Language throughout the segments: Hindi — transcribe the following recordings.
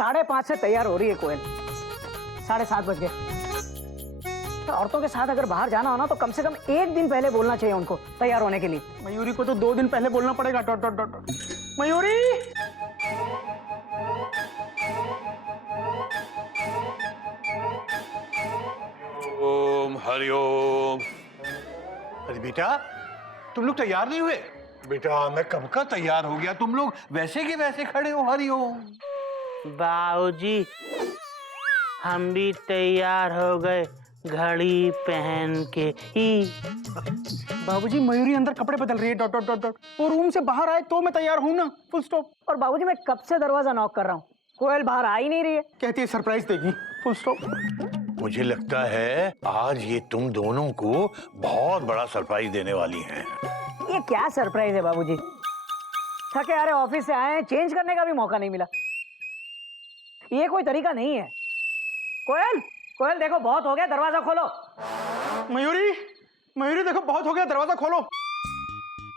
5:30 से तैयार हो रही है कोयल। 7:30 बज गए। तो औरतों के साथ अगर बाहर जाना हो ना तो कम से कम 1 दिन पहले बोलना चाहिए उनको तैयार होने के लिए। मयूरी को तो 2 दिन पहले बोलना पड़ेगा। Dot dot dot dot. Mayuri, Om Hariom. अरे बेटा, तुम लोग तैयार नहीं हुए? बेटा मैं कब का तैयार हो गया, तुम लोग वैसे के वैसे खड़े हो। हरिओम। बाबूजी, हम भी तैयार हो गए घड़ी पहन के ही। बाबूजी मयूरी अंदर कपड़े बदल रही है। Dot dot dot dot. वो रूम से बाहर आए तो मैं तैयार हूँ ना। Full stop. और बाबूजी मैं कब से दरवाजा नॉक कर रहा हूँ, कोयल बाहर आ ही नहीं रही है। कहती है सरप्राइज देगी। Full stop. मुझे लगता है आज ये तुम दोनों को बहुत बड़ा सरप्राइज देने वाली हैं। ये क्या सरप्राइज है बाबूजी? थके आ रहे ऑफिस से आए हैं, चेंज करने का भी मौका नहीं मिला। ये कोई तरीका नहीं है। कोयल, कोयल देखो बहुत हो गया, दरवाजा खोलो। मयूरी, मयूरी देखो बहुत हो गया, दरवाजा खोलो।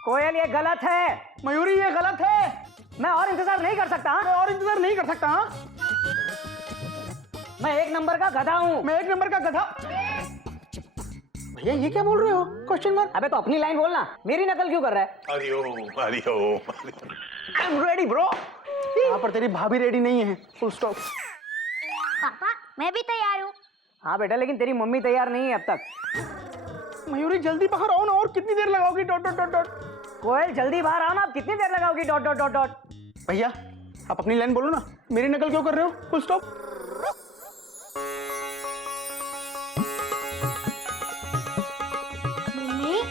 कोयल ये गलत है। मयूरी ये गलत है। मैं और इंतजार नहीं कर सकता। मैं और इंतजार नहीं कर सकता। मैं 1 नंबर का गधा हूँ। मैं 1 नंबर का गधा। भैया ये क्या बोल रहे हो? Question mark. अबे तो अपनी लाइन बोलना, मेरी नकल क्यों कर रहा है? Hariom Hariom. I am ready bro. यहाँ पर तेरी भाभी रेडी नहीं है। Full stop. पापा मैं भी तैयार हूँ। हाँ बेटा, लेकिन तेरी मम्मी तैयार नहीं है अब तक। मयूरी जल्दी बाहर आओ ना, और कितनी देर लगाओगी? Dot dot dot dot. Koyal जल्दी बाहर आओ ना, अब कितनी देर लगाओगी? Dot dot dot dot. भैया आप अपनी लाइन बोलो ना, मेरी नकल क्यों कर रहे हो? Full stop. मम्मी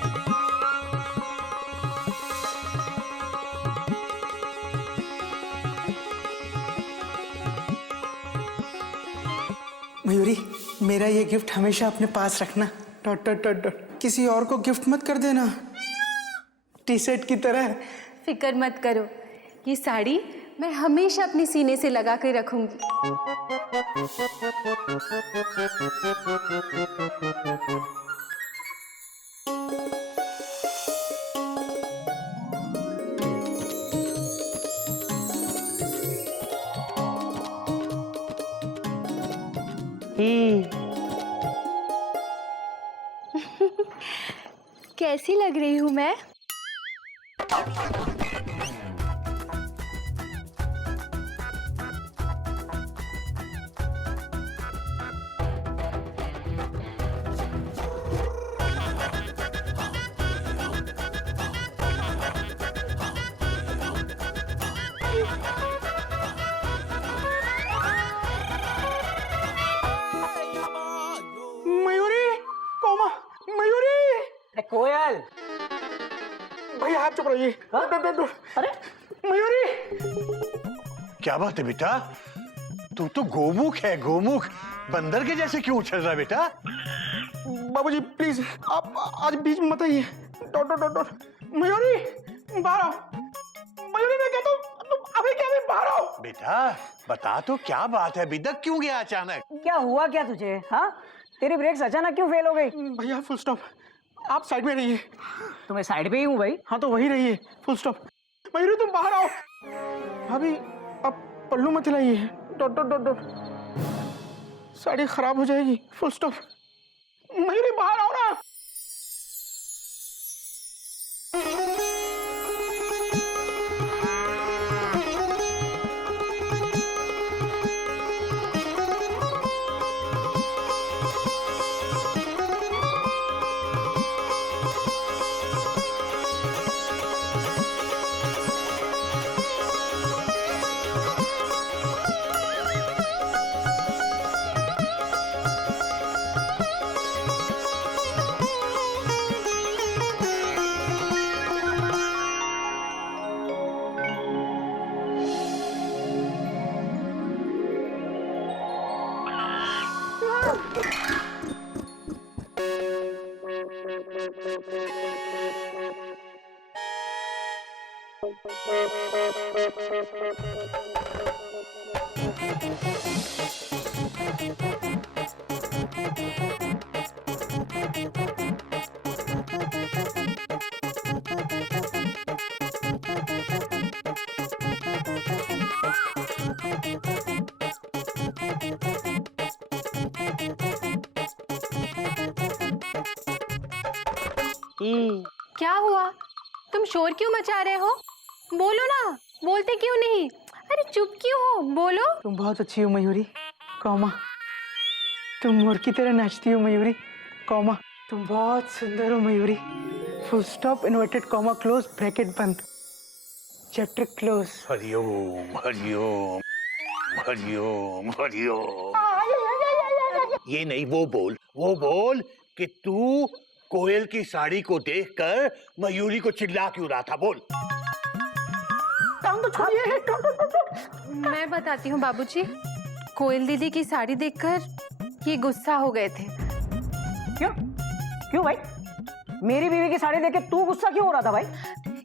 मयूरी, मेरा ये गिफ्ट हमेशा अपने पास रखना। Dot dot dot dot. किसी और को गिफ्ट मत कर देना। टी शर्ट की तरह। फिक्र मत करो, ये साड़ी मैं हमेशा अपने सीने से लगा कर रखूंगी। कैसी लग रही हूँ मैं? मयूरी, कोमा, मयूरी। कोयल, भैया आप चुप रहिए। हाँ? Dot dot dot. अरे मयूरी। क्या बात है बेटा, तू तो गोमुख है। गोमुख बंदर के जैसे क्यों उछल रहा है बेटा? बाबूजी प्लीज आप आज बीच में मत आइए। Dot dot dot dot. Mayuri बाहर आओ। मयूरी मैं कहता हूँ तुम अभी क्या, अभी बाहर आओ। बेटा बता तो क्या बात है, बिदक क्यों गया अचानक? क्या हुआ क्या तुझे? हाँ, तेरी ब्रेक्स अचानक क्यों फेल हो गई? भैया फुल स्टॉप। आप साइड में रहिए। तो मैं साइड पे ही हूँ भाई। हाँ तो वही रहिए। Full stop. मयूरी तुम बाहर आओ। भाभी आप पल्लू मत हिलाइए। Dot dot dot dot. Sari खराब हो जाएगी। Full stop. मयूरी बाहर आओ ना। ई। क्या हुआ? तुम शोर क्यों मचा रहे हो? बोलो ना, बोलते क्यों नहीं? अरे चुप क्यों हो? बोलो। तुम बहुत अच्छी हो मयूरी, कौमा। तुम मोर की तरह नाचती हो मयूरी, कौमा। तुम बहुत सुंदर हो Mayuri. Full stop, inverted comma, close bracket बंद, चैप्टर क्लोज। हरिओम हरिओम हरिओम हरिओम। ये नहीं, वो बोल कि तू कोयल की साड़ी को देखकर मयूरी को चिल्ला क्यों रहा था, बोल। मैं बताती हूँ बाबूजी। कोयल दीदी की साड़ी देखकर ये गुस्सा हो गए थे। क्यों क्यों भाई? मेरी बीवी की साड़ी देख के तू गुस्सा क्यों हो रहा था भाई?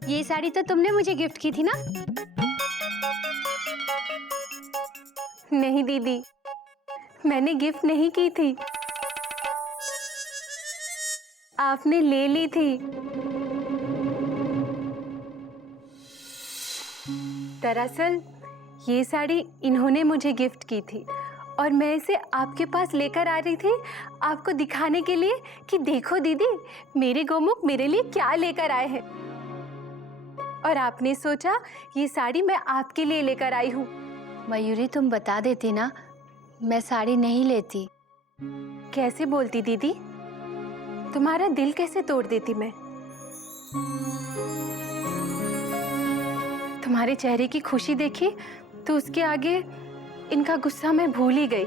ये साड़ी तो तुमने मुझे गिफ्ट की थी ना? नहीं दीदी, मैंने गिफ्ट नहीं की थी, आपने ले ली थी। दरअसल ये साड़ी इन्होंने मुझे गिफ्ट की थी और मैं इसे आपके पास लेकर आ रही थी आपको दिखाने के लिए कि देखो दीदी, मेरे गोमुख मेरे लिए क्या लेकर आए हैं। और आपने सोचा ये साड़ी मैं आपके लिए लेकर आई हूँ। मयूरी, तुम बता देती ना, मैं साड़ी नहीं लेती। कैसे बोलती दीदी? तुम्हारा दिल कैसे तोड़ देती मैं? तुम्हारे चेहरे की खुशी देखी तो उसके आगे इनका गुस्सा मैं भूल ही गई।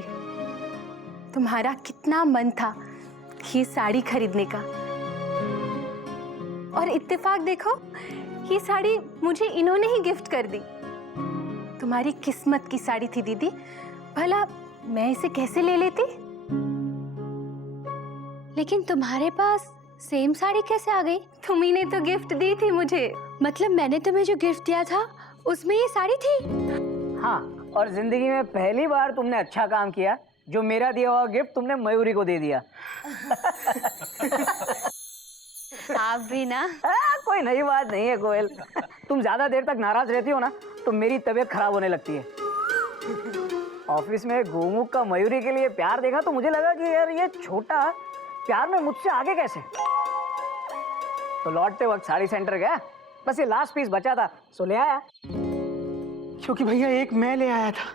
तुम्हारा कितना मन था ये साड़ी खरीदने का, और इत्तेफाक देखो, ये साड़ी मुझे इन्होंने ही गिफ्ट कर दी। तुम्हारी किस्मत की साड़ी थी दीदी, भला मैं इसे कैसे ले लेती? लेकिन तुम्हारे पास सेम साड़ी कैसे आ गई? तुम्ही ने तो गिफ्ट दी थी मुझे। मतलब मैंने तुम्हें जो गिफ्ट दिया था उसमें ये साड़ी थी? हाँ, और जिंदगी में पहली बार तुमने अच्छा काम किया, जो मेरा दिया हुआ गिफ्ट तुमने मयूरी को दे दिया। आप भी ना। कोई नई बात नहीं है कोयल। तुम ज्यादा देर तक नाराज रहती हो ना तो मेरी तबीयत खराब होने लगती है। ऑफिस में गोमुख का मयूरी के लिए प्यार देखा तो मुझे लगा कि यार ये छोटा प्यार में मुझसे आगे कैसे। तो लौटते वक्त साड़ी सेंटर गया, बस ये लास्ट पीस बचा था सो ले आया। क्योंकि भैया एक मैं ले आया था।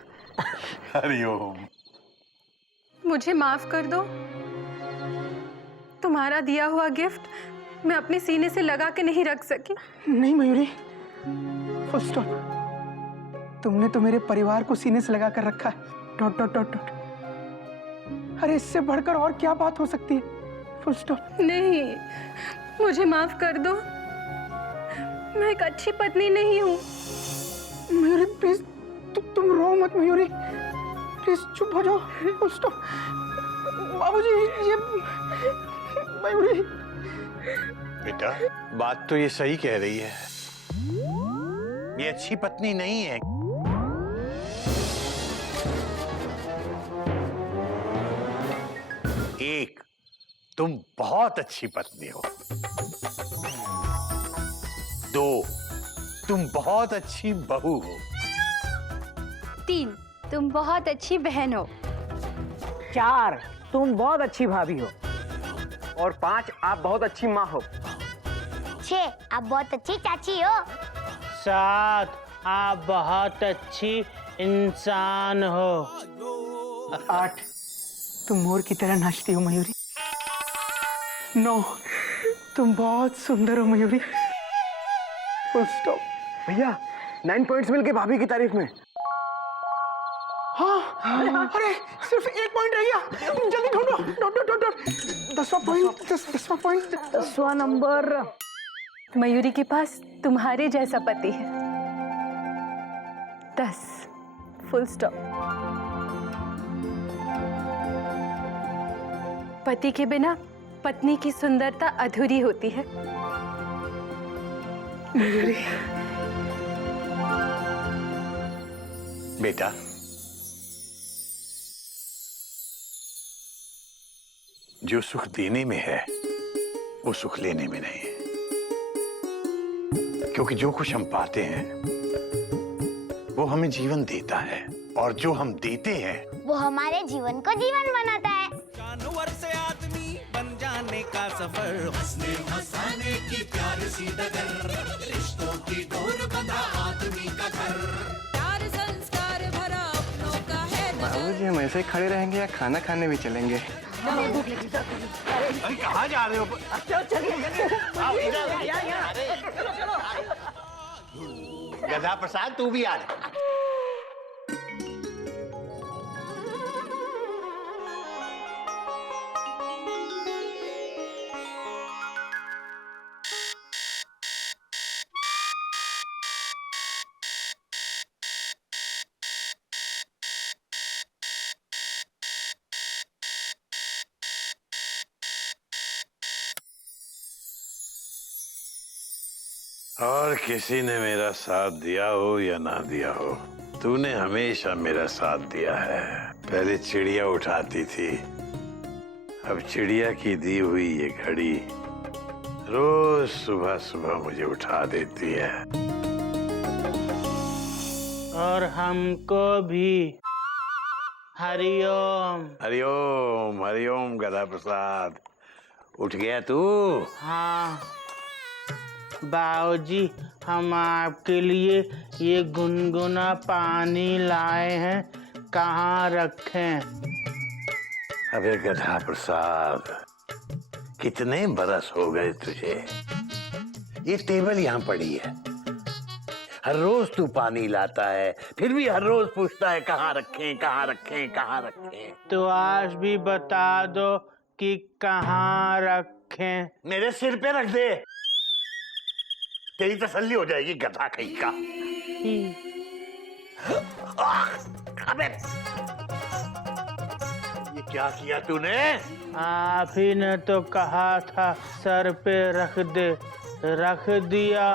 हरिओम। मुझे माफ कर दो। तुम्हारा दिया हुआ गिफ्ट मैं अपने सीने से लगा के नहीं रख सकी। नहीं मयूरी, फुल स्टॉप। तुमने तो मेरे परिवार को सीने से लगा कर रखा है, डॉट डॉट डॉट डॉट। अरे इससे बढ़कर और क्या बात हो सकती है? Full stop. नहीं, मुझे माफ कर दो। मैं एक अच्छी पत्नी नहीं हूँ। मयूरी प्लीज, तुम रो मत मयूरी, प्लीज चुप हो जाओ। Full stop. बाबूजी ये मयूरी। बेटा, बात तो ये सही कह रही है, ये अच्छी पत्नी नहीं है। एक, तुम बहुत अच्छी पत्नी हो। दो, तुम बहुत अच्छी बहू हो। 3, तुम बहुत अच्छी बहन हो। 4, तुम बहुत अच्छी भाभी हो। और 5, आप बहुत अच्छी माँ हो। 6, आप बहुत अच्छी चाची हो। 7, आप बहुत अच्छी इंसान हो। 8, तुम मोर की तरह नाचती हो मयूरी। 9, तुम बहुत सुंदर हो मयूरी। Full stop. भैया 9 पॉइंट्स मिल के भाभी की तारीफ में। हाँ, अरे सिर्फ 1 पॉइंट रह गया, जल्दी ढूंढो। Dot dot dot dot. 10वां पॉइंट, 10वां पॉइंट। 10वां नंबर। मयूरी के पास तुम्हारे जैसा पति है। 10, फुल स्टॉप। पति के बिना पत्नी की सुंदरता अधूरी होती है। मयूरी बेटा, जो सुख देने में है वो सुख लेने में नहीं है, क्योंकि जो कुछ हम पाते हैं वो हमें जीवन देता है, और जो हम देते हैं वो हमारे जीवन को जीवन बनाता है। जानवर से आदमी बन जाने बनाने का सफर, हंसने हंसाने की प्यार सी डगर, रिश्तों की डोर बंधा आदमी का घर। प्यार संस्कार भरा अपनों का है। बाबूजी हम ऐसे ही खड़े रहेंगे या खाना खाने भी चलेंगे? अरे कहाँ जा रहे हो? आओ इधर। गधा प्रसाद तू भी आ जा। और किसी ने मेरा साथ दिया हो या ना दिया हो, तूने हमेशा मेरा साथ दिया है। पहले चिड़िया उठाती थी, अब चिड़िया की दी हुई ये घड़ी रोज सुबह सुबह मुझे उठा देती है। और हमको भी। हरिओम। हरिओम हरिओम गधा प्रसाद, उठ गया तू? हाँ बाबूजी, हम आपके लिए ये गुनगुना पानी लाए हैं, कहाँ रखें? अबे गधा प्रसाद, कितने बरस हो गए तुझे? ये टेबल यहाँ पड़ी है, हर रोज तू पानी लाता है, फिर भी हर रोज पूछता है कहाँ रखें कहाँ रखें कहाँ रखें। तो आज भी बता दो कि कहाँ रखें। मेरे सिर पे रख दे, तेरी तसल्ली हो जाएगी गधा कहीं का। अबे ये क्या किया तूने? आप ही ने तो कहा था सर पे रख दे, रख दिया।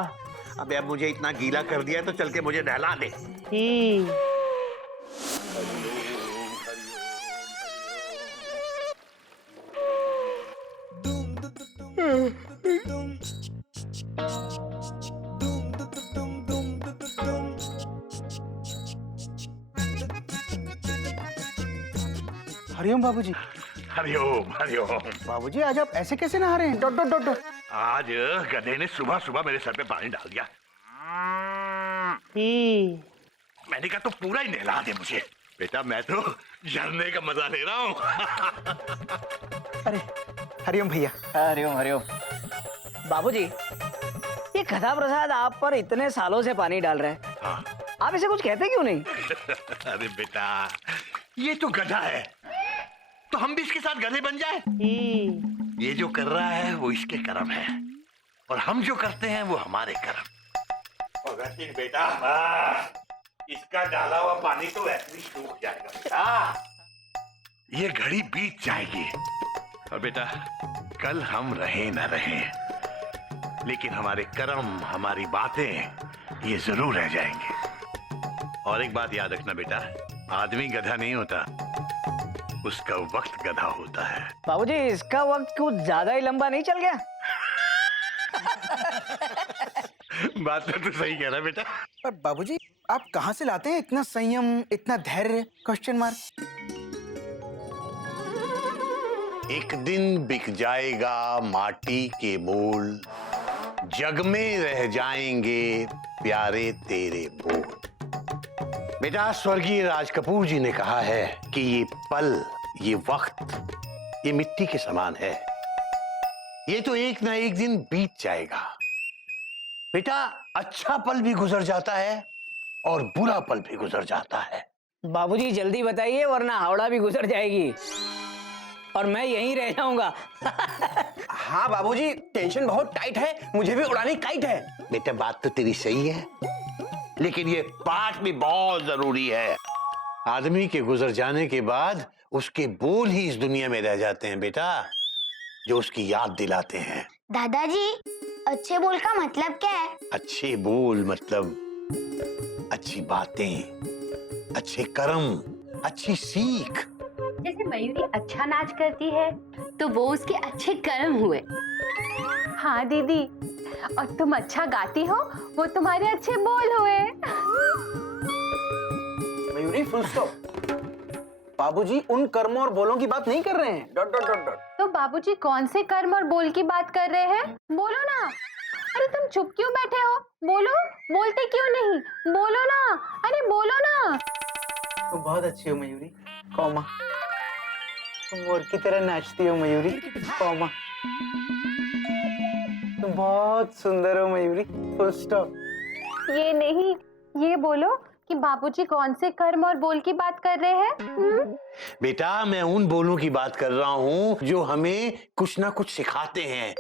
अबे अब मुझे इतना गीला कर दिया तो चल के मुझे नहला दे। हरिओम बाबूजी। हरिओम हरिओम। बाबूजी आज आप ऐसे कैसे नहा रहे हैं? Dot dot dot dot. आज गधे ने सुबह सुबह मेरे सर पे पानी डाल दिया। मैंने कहा तो पूरा ही नहला दे मुझे। बेटा मैं तो झरने का मजा ले रहा हूँ। अरे हरिओम भैया। हरिओम हरिओम। बाबूजी, ये गधा प्रसाद आप पर इतने सालों से पानी डाल रहे हैं, हाँ। आप इसे कुछ कहते क्यों नहीं? अरे बेटा, ये तो गधा है, तो हम भी इसके साथ गधे बन जाए? ये जो कर रहा है वो इसके कर्म है, और हम जो करते हैं वो हमारे कर्म। और बेटा, इसका डाला हुआ पानी तो ऐसे ही सूख जाएगा बेटा। ये घड़ी बीत जाएगी, और बेटा कल हम रहे न रहे, लेकिन हमारे कर्म हमारी बातें ये जरूर रह जाएंगे। और एक बात याद रखना बेटा, आदमी गधा नहीं होता, उसका वक्त गधा होता है। बाबूजी, इसका वक्त कुछ ज्यादा ही लंबा नहीं चल गया? बात तो सही कह रहा है बेटा। पर बाबूजी आप कहाँ से लाते हैं इतना संयम, इतना धैर्य? Question mark. एक दिन बिक जाएगा माटी के मोल, जग में रह जाएंगे प्यारे तेरे बोल। बेटा स्वर्गीय राज कपूर जी ने कहा है कि ये पल, ये वक्त, ये मिट्टी के समान है, ये तो एक ना एक दिन बीत जाएगा। बेटा अच्छा पल भी गुजर जाता है और बुरा पल भी गुजर जाता है। बाबूजी जल्दी बताइए, वरना हावड़ा भी गुजर जाएगी और मैं यहीं रह जाऊंगा। हाँ बाबूजी, टेंशन बहुत टाइट है, मुझे भी उड़ानी काइट है। बेटा बात तो तेरी सही है, लेकिन ये पाठ भी बहुत जरूरी है। आदमी के गुजर जाने के बाद उसके बोल ही इस दुनिया में रह जाते हैं बेटा, जो उसकी याद दिलाते हैं। दादाजी, अच्छे बोल का मतलब क्या है? अच्छे बोल मतलब अच्छी बातें, अच्छे कर्म, अच्छी सीख। जैसे मयूरी अच्छा नाच करती है तो वो उसके अच्छे कर्म हुए। हाँ दीदी, और तुम अच्छा गाती हो, वो तुम्हारे अच्छे बोल हुए। Mayuri full stop. बाबूजी उन कर्मों और बोलों की बात नहीं कर रहे हैं। Dot dot dot dot. तो बाबूजी कौन से कर्म और बोल की बात कर रहे हैं? बोलो ना। अरे तुम चुप क्यों बैठे हो? बोलो, बोलते क्यों नहीं? बोलो ना, अरे बोलो ना। तुम बहुत अच्छी हो मयूरी, कॉमा। तुम मोर की तरह नाचती हो मयूरी, कॉमा। तुम बहुत सुंदर हो मयूरी, फुल स्टॉप। ये नहीं, ये बोलो कि बाबूजी कौन से कर्म और बोल की बात कर रहे हैं? बेटा, मैं उन बोलों की बात कर रहा हूँ जो हमें कुछ ना कुछ सिखाते हैं,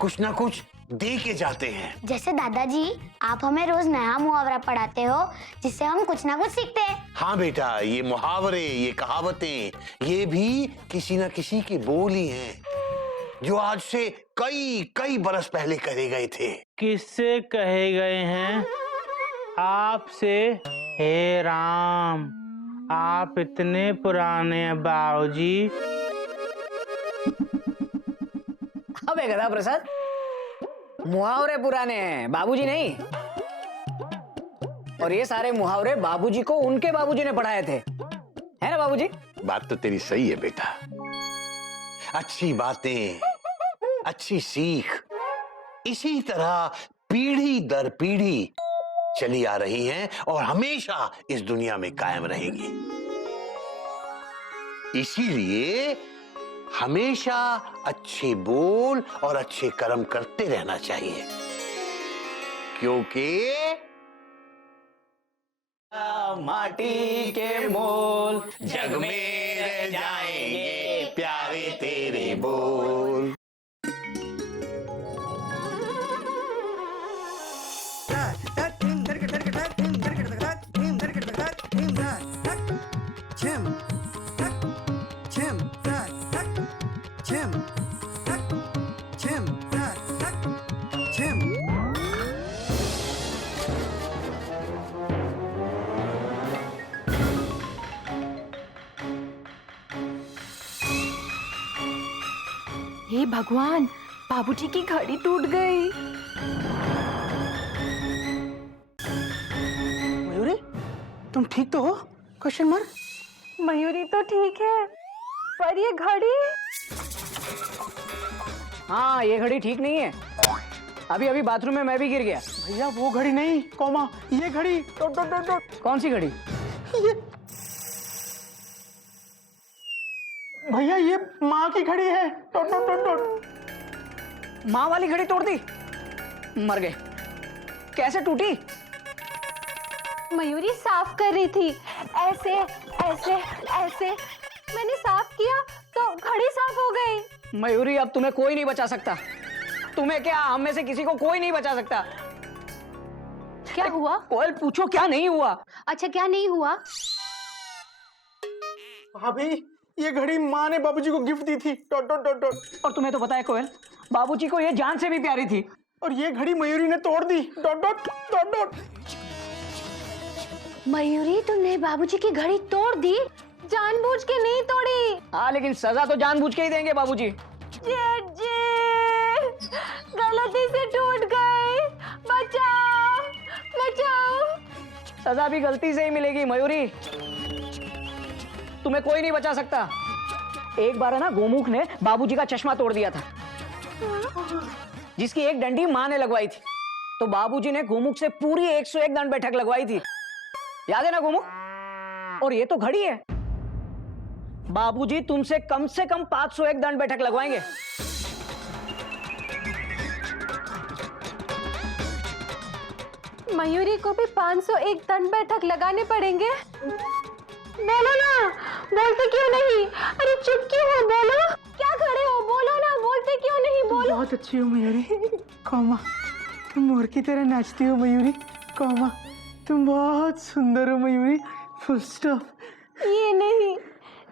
कुछ ना कुछ दे के जाते हैं। जैसे दादाजी आप हमें रोज नया मुहावरा पढ़ाते हो जिससे हम कुछ ना कुछ सीखते हैं। हाँ बेटा, ये मुहावरे, ये कहावतें, ये भी किसी ना किसी की बोल ही हैं जो आज से कई कई बरस पहले कहे गए थे। किससे कहे गए हैं? आपसे। हे राम, आप इतने पुराने हैं बाबूजी। अबे गधा प्रसाद, मुहावरे पुराने हैं, बाबूजी नहीं। और ये सारे मुहावरे बाबूजी को उनके बाबूजी ने पढ़ाए थे, है ना बाबूजी? बात तो तेरी सही है बेटा। अच्छी बातें, अच्छी सीख इसी तरह पीढ़ी दर पीढ़ी चली आ रही हैं और हमेशा इस दुनिया में कायम रहेंगी। इसीलिए हमेशा अच्छे बोल और अच्छे कर्म करते रहना चाहिए, क्योंकि माटी के मोल जग में रह जाएंगे प्यारे तेरे बोल। हे भगवान, बाबूजी की घड़ी टूट गई। मयूरी, तुम ठीक तो हो? Question mark. मयूरी तो ठीक है, पर ये घड़ी। हाँ, ये घड़ी ठीक नहीं है। अभी अभी बाथरूम में मैं भी गिर गया। भैया वो घड़ी नहीं, कॉमा, ये घड़ी। Dot dot dot dot. कौन सी घड़ी? ये भैया, ये माँ की घड़ी है। Dot dot dot dot. माँ वाली घड़ी तोड़ दी? मर गए। कैसे टूटी? मयूरी साफ कर रही थी, ऐसे ऐसे ऐसे। मैंने साफ किया तो घड़ी साफ हो गई। मयूरी, अब तुम्हें कोई नहीं बचा सकता। तुम्हें क्या, हम में से किसी को कोई नहीं बचा सकता। क्या हुआ? कोयल पूछो क्या नहीं हुआ। अच्छा, क्या नहीं हुआ? भाभी, ये घड़ी माँ ने बाबूजी को गिफ्ट दी थी। Dot dot dot dot. और तुम्हें तो पता है कोयल, बाबूजी को ये जान से भी प्यारी थी। और ये घड़ी मयूरी ने तोड़ दी। Dot dot dot dot. Mayuri, तुमने बाबूजी की घड़ी तोड़ दी? जानबूझ के नहीं तोड़ी। हाँ, लेकिन सजा तो जानबूझ के ही देंगे बाबूजी। जेठ जी, गलती से टूट गई, बचाओ बचाओ। सजा भी गलती से ही मिलेगी मयूरी, तुम्हें कोई नहीं बचा सकता। एक बार है ना, गोमुख ने बाबूजी का चश्मा तोड़ दिया था, जिसकी एक डंडी माँ ने लगवाई थी। तो बाबूजी ने गोमुख से पूरी 101 दंड बैठक लगवाई थी, याद है ना गोमुख? और ये तो घड़ी है, बाबूजी तुमसे कम 501 दंड बैठक लगवाएंगे। मयूरी को भी 501 दंड बैठक लगाने पड़ेंगे। बोलो ना, बोलते क्यों नहीं? अरे चुप क्यों हो? बोलो, क्या खड़े हो? बोलो ना, बोलते क्यों नहीं? बोलो। बहुत अच्छी हो मयूरी, कॉमा। तुम मोर की तरह नाचती हो मयूरी, कॉमा। तुम बहुत सुंदर हो मयूरी, फुल स्टॉप। ये नहीं,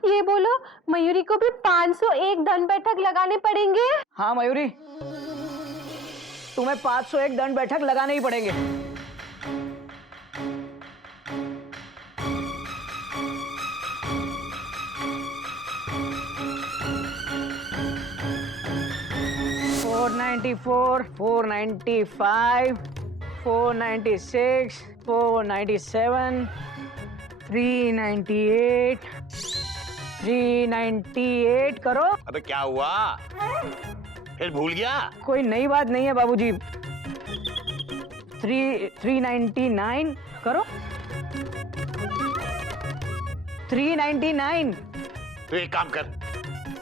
ये बोलो, मयूरी को भी 501 दंड बैठक लगाने पड़ेंगे। हाँ मयूरी, तुम्हें 501 दंड बैठक लगाने ही पड़ेंगे। $494, $495, $496, $497, $398, 398 करो। अबे क्या हुआ, फिर भूल गया? कोई नई बात नहीं है बाबूजी। 399 करो। 399। तो एक काम कर,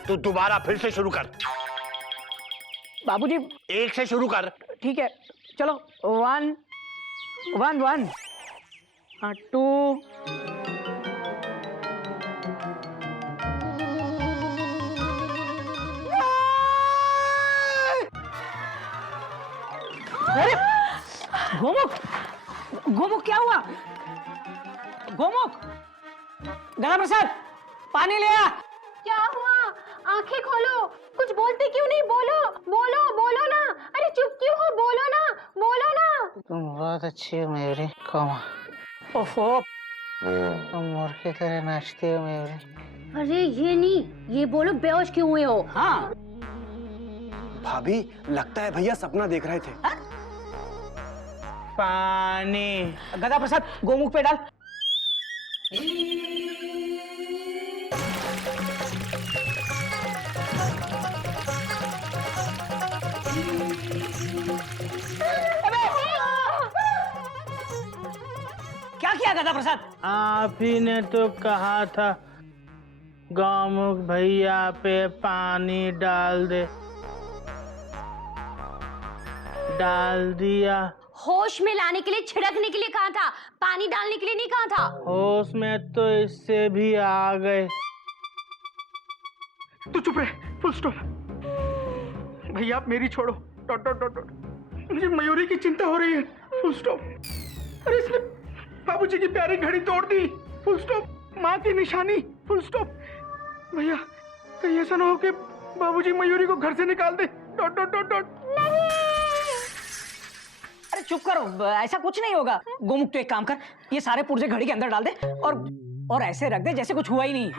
तू दोबारा फिर से शुरू कर, बाबूजी एक से शुरू कर। ठीक है, चलो 1 1 1 2 अरे गोमुख, गोमुख क्या हुआ? गोमुख, गंगा प्रसाद पानी ले आ। क्या हुआ? आंखें खोलो, कुछ बोलते क्यों नहीं? बोलो बोलो बोलो ना। अरे चुप क्यों हो? बोलो ना, बोलो ना। तुम बहुत अच्छी हो मयूरी, कोमा। ओफो, तुम मोर की तरह नाचती हो मयूरी। अरे ये नहीं, ये बोलो बेहोश क्यों हुए हो? हाँ भाभी लगता है भैया सपना देख रहे थे। पानी। गंगा प्रसाद गोमुख पे डाल। क्या किया गंगा प्रसाद? आप ही ने तो कहा था गौमुख भैया पे पानी डाल दे, डाल दिया। होश में लाने के लिए, छिड़कने के लिए कहा था, पानी डालने के लिए नहीं कहा था। होश में तो इससे भी आ गए। तू चुप रहे, फुल स्टॉप। भैया आप मेरी छोड़ो, डॉट डॉट डॉट डॉट। मुझे मयूरी की चिंता हो रही है, फुल स्टॉप। अरे इसने बाबूजी की प्यारी घड़ी तोड़ दी, फुल स्टॉप। माँ की निशानी, फुल स्टॉप। भैया कहीं ऐसा ना हो कि बाबूजी मयूरी को घर से निकाल दे, डॉट डॉट डॉट डॉट। अरे चुप करो, ऐसा कुछ नहीं होगा। गोमुख तो एक काम कर, ये सारे पुर्जे घड़ी के अंदर डाल दे और ऐसे रख दे जैसे कुछ हुआ ही नहीं।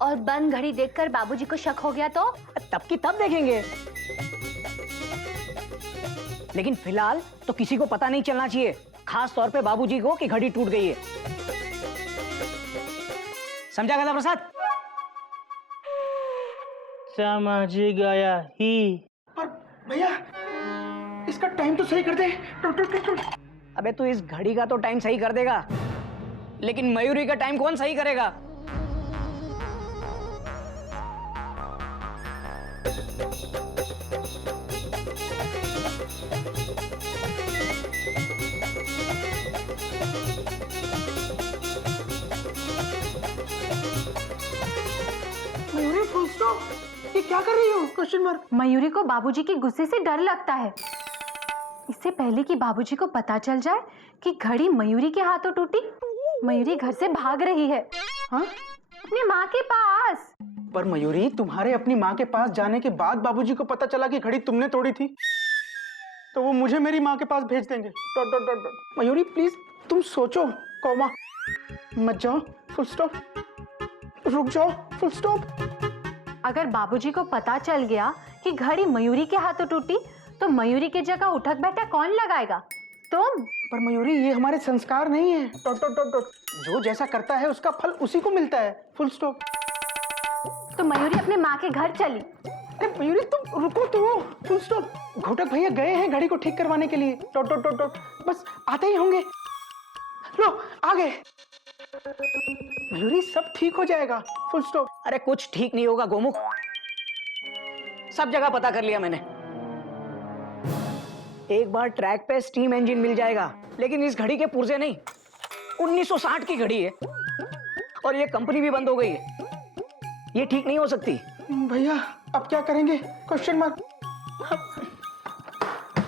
और बंद घड़ी देखकर बाबूजी को शक हो गया तो? तब की तब देखेंगे, लेकिन फिलहाल तो किसी को पता नहीं चलना चाहिए, खास तौर पे बाबूजी को कि घड़ी टूट गई है। समझा गंगा प्रसाद? समझ गया ही। पर भैया इसका टाइम तो सही कर दे, डॉट डॉट डॉट डॉट। अबे तू इस घड़ी का तो टाइम सही कर देगा, लेकिन मयूरी का टाइम कौन सही करेगा? मयूरी फुल स्टॉप, ये क्या कर रही हो? Question mark. मयूरी को बाबूजी के गुस्से से डर लगता है। इससे पहले कि बाबूजी को पता चल जाए कि घड़ी मयूरी के हाथों टूटी, मयूरी घर से भाग रही है। हाँ? अपनी माँ के पास। पर मयूरी तुम्हारे अपनी माँ के पास जाने के बाद बाबूजी को पता चला कि घड़ी तुमने तोड़ी थी, तो वो मुझे मेरी माँ के पास भेज देंगे, dot dot dot dot. Mayuri please तुम सोचो, कॉमा मत जाओ, फुल स्टॉप। रुक जाओ, फुल स्टॉप। अगर बाबूजी को पता चल गया कि घड़ी मयूरी के हाथों टूटी, तो मयूरी की जगह उठक बैठक कौन लगाएगा? तुम। पर मयूरी ये हमारे संस्कार नहीं है, डॉट डॉट डॉट डॉट। जो जैसा करता है उसका फल उसी को मिलता है, फुल स्टॉप। तो मयूरी अपने माँ के घर चली। अरे मयूरी तुम रुको तो, फुल स्टॉप। घोटक भैया गए हैं घड़ी को ठीक करवाने के लिए, डॉट डॉट डॉट डॉट। बस आते ही होंगे। लो आ गए। मयूरी सब ठीक हो जाएगा, फुल स्टॉप। अरे कुछ ठीक नहीं होगा गोमुख, सब जगह पता कर लिया मैंने। एक बार ट्रैक पे स्टीम इंजन मिल जाएगा, लेकिन इस घड़ी के पुर्जे नहीं। 1960 की घड़ी है और ये कंपनी भी बंद हो गई है, ये ठीक नहीं हो सकती। भैया अब क्या करेंगे? Question mark.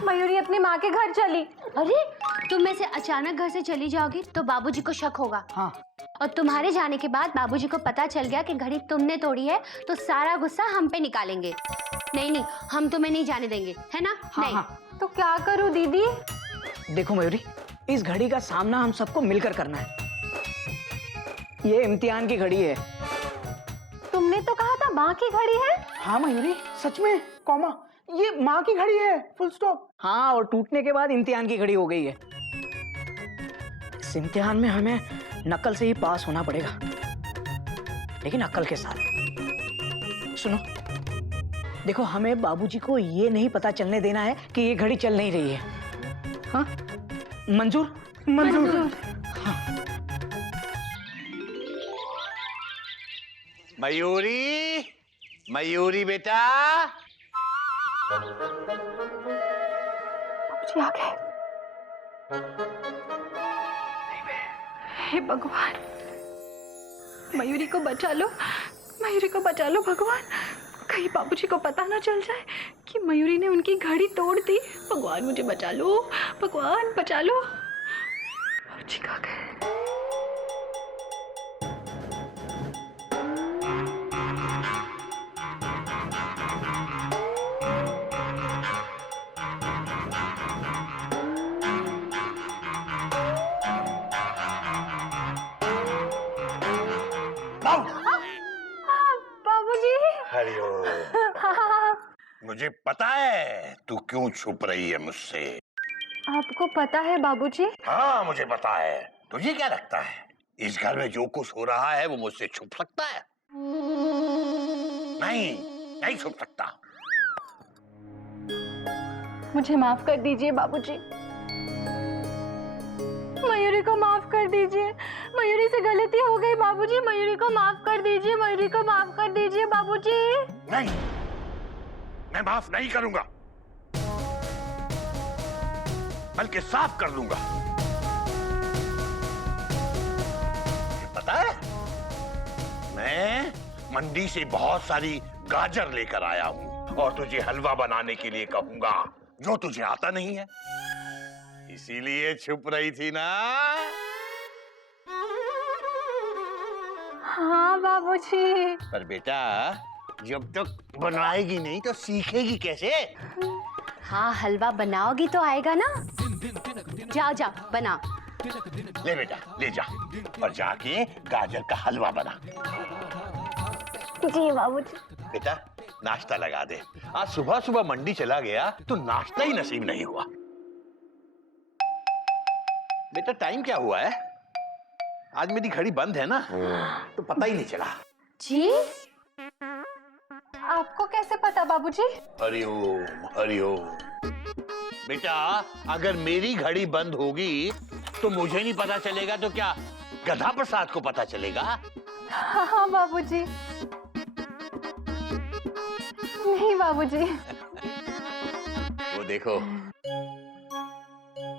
मयूरी अपनी माँ के घर चली। अरे तुम में से अचानक घर से चली जाओगी तो बाबूजी को शक होगा। हाँ, और तुम्हारे जाने के बाद बाबूजी को पता चल गया कि घड़ी तुमने तोड़ी है, तो सारा गुस्सा हम पे निकालेंगे। नहीं नहीं, हम तुम्हें नहीं जाने देंगे, है ना? हाँ, नहीं। हाँ। तो क्या करूँ दीदी? देखो मयूरी, इस घड़ी का सामना हम सबको मिलकर करना है। ये इम्तिहान की घड़ी है। तुमने तो कहा था माँ की घड़ी है। हाँ मयूरी सच में, कॉमा ये माँ की घड़ी है, फुल स्टॉप। हाँ, और टूटने के बाद इम्तिहान की घड़ी हो गई है। इस इम्तिहान में हमें नकल से ही पास होना पड़ेगा। लेकिन अक्ल के साथ। सुनो, देखो हमें बाबूजी को ये नहीं पता चलने देना है कि ये घड़ी चल नहीं रही है। हाँ, मंजूर? मंजूर। मयूरी, मयूरी बेटा। बाबूजी आ गए। हे भगवान, मयूरी को बचा लो, मयूरी को बचा लो भगवान। कहीं बाबूजी को पता ना चल जाए कि मयूरी ने उनकी घड़ी तोड़ दी। भगवान मुझे बचा लो, भगवान बचा लो। बाबूजी कहाँ गए? बाबूजी। हरिओम। मुझे पता है तू क्यों छुप रही है मुझसे। आपको पता है बाबूजी? हाँ मुझे पता है। तुझे क्या लगता है इस घर में जो कुछ हो रहा है वो मुझसे छुप सकता है? नहीं, नहीं छुप सकता। मुझे माफ कर दीजिए बाबूजी, मयूरी को माफ कर दीजिए। मयूरी से गलती हो गई बाबूजी, मयूरी को माफ कर दीजिए, मयूरी को माफ कर दीजिए बाबूजी। नहीं, मैं माफ नहीं करूंगा, बल्कि साफ कर दूंगा। पता है, मैं मंडी से बहुत सारी गाजर लेकर आया हूं और तुझे हलवा बनाने के लिए कहूंगा, जो तुझे आता नहीं है। इसीलिए छुप रही थी ना? हाँ बाबूजी। पर बेटा, जब तक बनाएगी नहीं तो सीखेगी कैसे? हाँ, हलवा बनाओगी तो आएगा ना। जाओ जाओ बना। ले बेटा, ले जा और जाके गाजर का हलवा बना। जी बाबूजी। बेटा, नाश्ता लगा दे। आज सुबह सुबह मंडी चला गया तो नाश्ता ही नसीब नहीं हुआ। बेटा, टाइम क्या हुआ है? आज मेरी घड़ी बंद है ना, तो पता ही नहीं चला। जी, आपको कैसे पता बाबूजी? हरिओम, हरिओम। बेटा, अगर मेरी घड़ी बंद होगी तो मुझे नहीं पता चलेगा तो क्या गधा प्रसाद को पता चलेगा? हाँ बाबूजी। नहीं बाबूजी। वो देखो,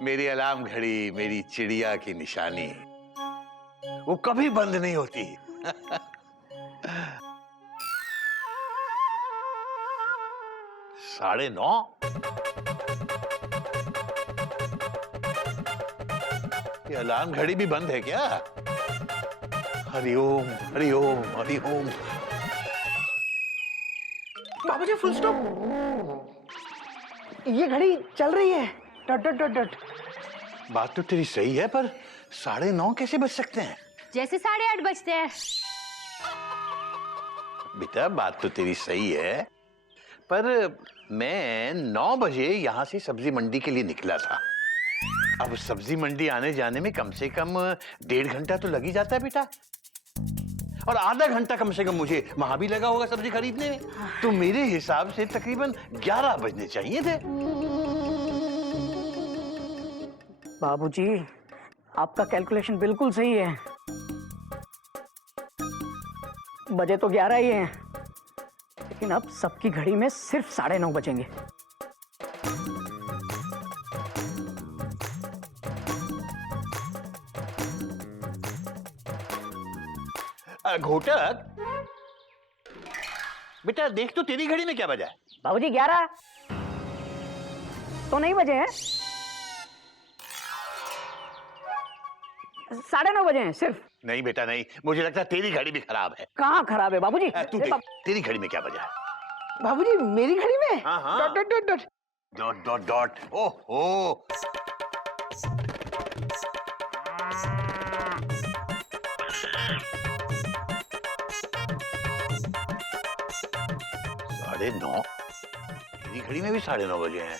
मेरी अलार्म घड़ी मेरी चिड़िया की निशानी, वो कभी बंद नहीं होती। 9:30। ये अलार्म घड़ी भी बंद है क्या? हरिओम, हरिओम, हरिओम। बाबूजी फुल स्टॉप। ये घड़ी चल रही है। Dot dot dot dot. बात तो तेरी सही है, पर 9:30 कैसे बज सकते हैं? जैसे 8:30 बजते हैं। बेटा, बात तो तेरी सही है, पर मैं 9 बजे यहाँ से सब्जी मंडी के लिए निकला था। अब सब्जी मंडी आने जाने में कम से कम 1.5 घंटा तो लग ही जाता है बेटा, और आधा घंटा कम से कम मुझे वहां भी लगा होगा सब्जी खरीदने में। तो मेरे हिसाब से तकरीबन 11 बजने चाहिए थे। बाबूजी, आपका कैलकुलेशन बिल्कुल सही है। बजे तो 11 ही हैं, लेकिन अब सबकी घड़ी में सिर्फ 9:30 बजेंगे। घोटक, बेटा देख तो तेरी घड़ी में क्या बजा है? बाबूजी 11 तो नहीं बजे हैं, 9:30 बजे हैं सिर्फ। नहीं बेटा नहीं, मुझे लगता है तेरी घड़ी भी खराब है। कहाँ खराब है बाबूजी? तू देख, तेरी घड़ी में क्या बजा है? बाबूजी मेरी घड़ी में हाँ, हाँ। Dot dot dot dot. Dot dot dot. ओहो, साढ़े 9। मेरी घड़ी में भी 9:30 बजे हैं।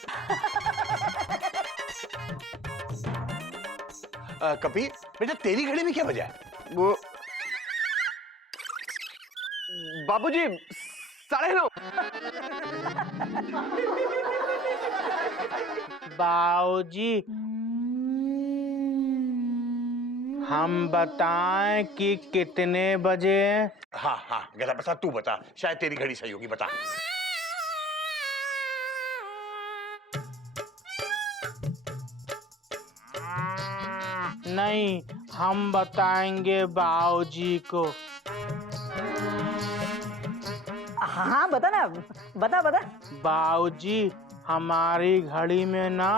कपिल बेटा, तेरी घड़ी में क्या बजा है? वो बाबूजी 9:30। बाबूजी, हम बताएं कि कितने बजे हैं? हाँ हाँ गधा प्रसाद तू बता, शायद तेरी घड़ी सही होगी, बता। नहीं, हम बताएंगे बाबूजी को। हाँ हाँ बता ना, बता बता। बाबूजी, हमारी घड़ी में ना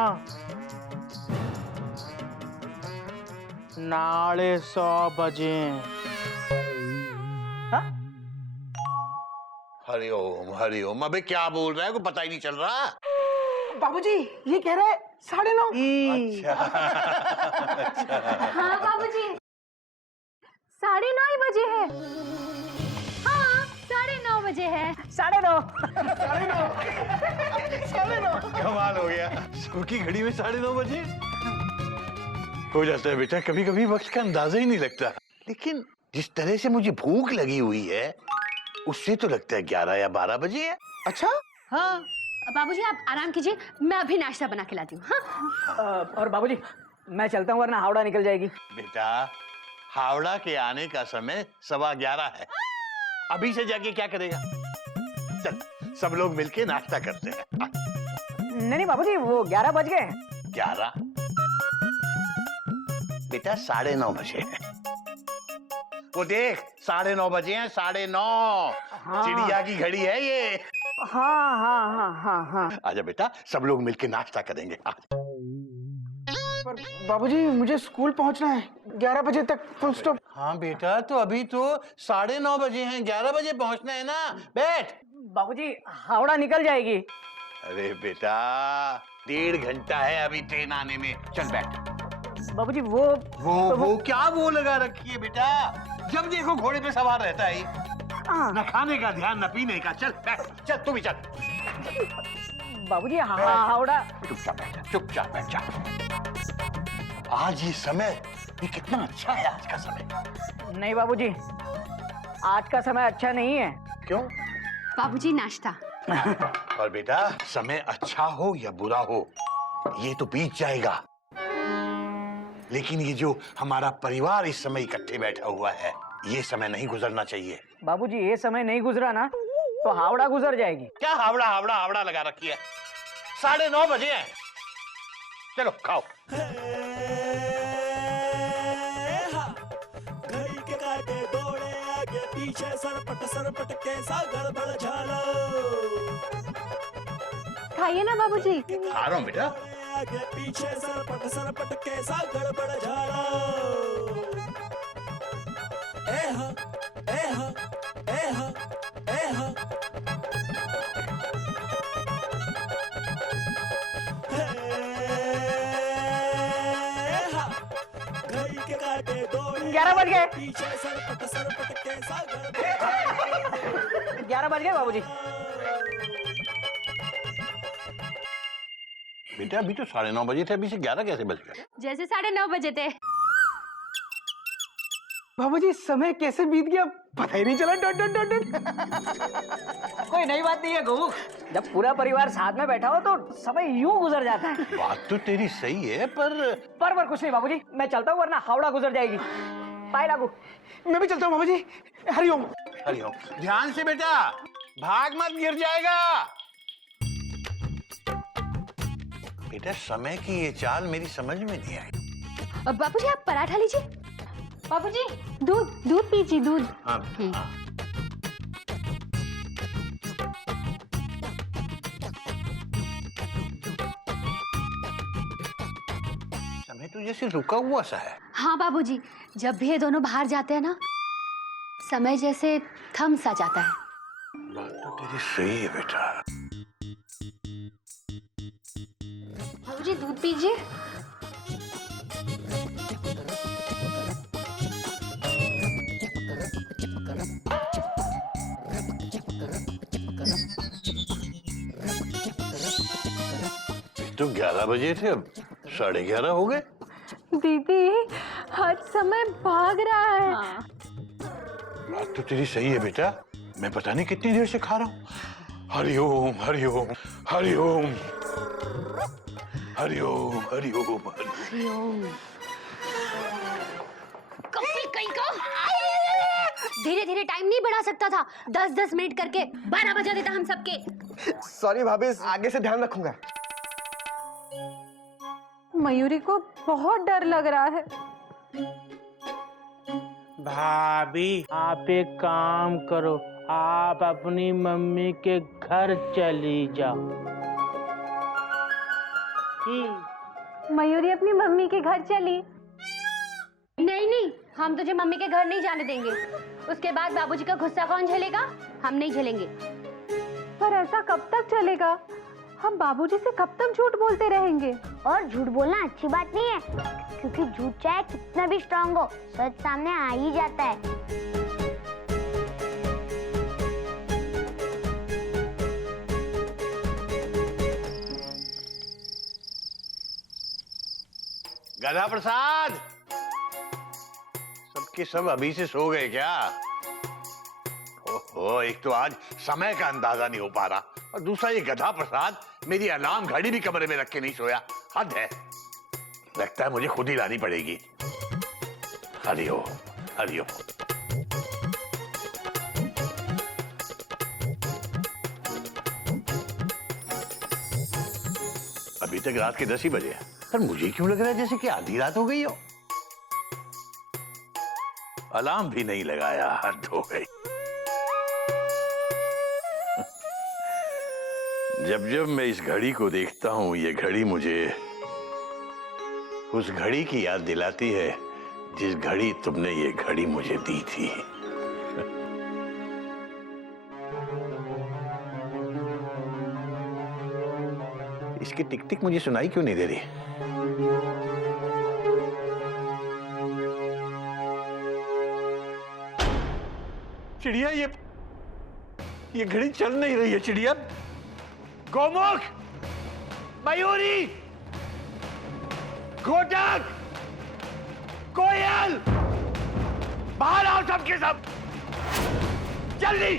9:30 बजे हैं। हाँ? हरिओम हरिओम, अबे क्या बोल रहा है, को पता ही नहीं चल रहा। बाबूजी ये कह रहा है 9:30। अच्छा हाँ बाबूजी, 9:30 बजे है। हाँ, 9:30 बजे है। 9:30। कमाल हो गया, सबकी घड़ी में 9:30 बजे हो जाता है बेटा। कभी कभी वक्त का अंदाजा ही नहीं लगता, लेकिन जिस तरह से मुझे भूख लगी हुई है उससे तो लगता है 11 या 12 बजे है। अच्छा हाँ। बाबूजी आप आराम कीजिए, मैं अभी नाश्ता बना के लाती हूँ। हाँ? और बाबूजी मैं चलता हूँ वरना हावड़ा निकल जाएगी। बेटा हावड़ा के आने का समय 11:15 है, अभी से जाके क्या करेगा। चल सब लोग मिलके नाश्ता करते हैं। नहीं नहीं बाबूजी, वो 11 बज गए। 11 बेटा 9:30 बजे है। वो देख 9:30 बजे हैं, 9:30। हाँ। चिड़िया की घड़ी है ये। हाँ हाँ हाँ हाँ हाँ। आजा बेटा, सब लोग मिलके नाश्ता करेंगे। पर बाबूजी मुझे स्कूल पहुंचना है 11 बजे तक, फुल स्टॉप। हाँ बेटा, तो अभी तो 9:30 बजे हैं, 11 बजे पहुंचना है ना। बैठ। बाबूजी हावड़ा निकल जाएगी। अरे बेटा 1.5 घंटा है अभी ट्रेन आने में, चल बैठ। बाबूजी वो क्या वो लगा रखी है बेटा, जब देखो घोड़े पे सवार रहता है ये। न खाने का ध्यान न पीने का। चल बैठ, चल तू भी चल। बाबूजी हावड़ा। चुपचाप बैठ, चुपचाप बैठ जा। आज ये समय, ये कितना अच्छा है आज का समय। नहीं बाबूजी, आज का समय अच्छा नहीं है। क्यों? बाबूजी नाश्ता। और बेटा समय अच्छा हो या बुरा हो ये तो बीत जाएगा, लेकिन ये जो हमारा परिवार इस समय इकट्ठे बैठा हुआ है, ये समय नहीं गुजरना चाहिए। बाबूजी ये समय नहीं गुजरा ना तो हावड़ा गुजर जाएगी। क्या हावड़ा हावड़ा हावड़ा लगा रखी है, 9:30 बजे हैं। चलो खाओ। घड़ी के काटे दौड़े आगे पीछे, सरपट कैसा गड़बड़ झालो। खाइए ना बाबूजी। खा रहा हूँ बेटा। आगे पीछे सरपट कैसा गड़बड़ झालो। एहा एहा एहा एहा। घड़ी के काटे दौड़े 11 बज गए। पीछे सरपट कैसा गड़बड़। 11 बज गए बाबूजी। बेटा अभी तो 9:30 बजे थे, अभी से 11 कैसे बज गए? जैसे 9:30 बजे थे। बाबूजी समय कैसे बीत गया पता ही नहीं चला। Dot dot dot dot. कोई नई बात नहीं है गहू, जब पूरा परिवार साथ में बैठा हो तो समय यूं गुजर जाता है। बात तो तेरी सही है, पर कुछ नहीं बाबूजी, मैं चलता हूँ वरना हावड़ा गुजर जाएगी। बाय लागू। मैं भी चलता हूँ बाबूजी। हरिओम। हरिओम। ध्यान से बेटा, भाग मत, गिर जाएगा। बेटा समय की ये चाल मेरी समझ में नहीं आई। बाबूजी आप पराठा लीजिए। बाबूजी दूध पीजिए, दूध। हाँ, हाँ। समय तो जैसे रुका हुआ सा है। हाँ बाबूजी, जब भी ये दोनों बाहर जाते हैं ना, समय जैसे थम सा जाता है। बात तो तेरी सही है बेटा। बाबूजी दूध पीजिए। तो 11 बजे थे, अब 11:30 हो गए। दीदी हर समय भाग रहा है। बात तो तेरी सही है बेटा, मैं पता नहीं कितनी देर से खा रहा हूं। हरिओम हरिओम हरिओम हरिओम हरिओम हरिओम। धीरे धीरे टाइम नहीं बढ़ा सकता था? 10-10 मिनट करके 12 बजा देता हम सबके। सॉरी भाभी, आगे से ध्यान रखूंगा। मयूरी को बहुत डर लग रहा है। भाभी आप एक काम करो, आप अपनी मम्मी के घर चली जाओ। मयूरी अपनी मम्मी के घर चली? नहीं नहीं, हम तुझे मम्मी के घर नहीं जाने देंगे। उसके बाद बाबूजी का गुस्सा कौन झेलेगा? हम नहीं झेलेंगे। पर ऐसा कब तक चलेगा? हम बाबूजी से कब तक झूठ बोलते रहेंगे? और झूठ बोलना अच्छी बात नहीं है, क्योंकि झूठ चाहे कितना भी स्ट्रांग हो, सच सामने आ ही जाता है। गधा प्रसाद, सबके सब अभी से सो गए क्या? ओहो, एक तो आज समय का अंदाजा नहीं हो पा रहा, और दूसरा ये गधा प्रसाद मेरी अलार्म घड़ी भी कमरे में रख के नहीं सोया। हद है, लगता है मुझे खुद ही लानी पड़ेगी। हरिओम हरिओम। अभी तक रात के 10 ही बजे हैं, पर मुझे क्यों लग रहा है जैसे कि आधी रात हो गई हो। अलार्म भी नहीं लगाया, हद हो गई। जब जब मैं इस घड़ी को देखता हूं, ये घड़ी मुझे उस घड़ी की याद दिलाती है जिस घड़ी तुमने ये घड़ी मुझे दी थी। इसकी टिक टिक मुझे सुनाई क्यों नहीं दे रही? चिड़िया, ये घड़ी चल नहीं रही है। चिड़िया, गोमुख, मयूरी, घोटक, कोयल, बाहर आओ सबके सब, जल्दी।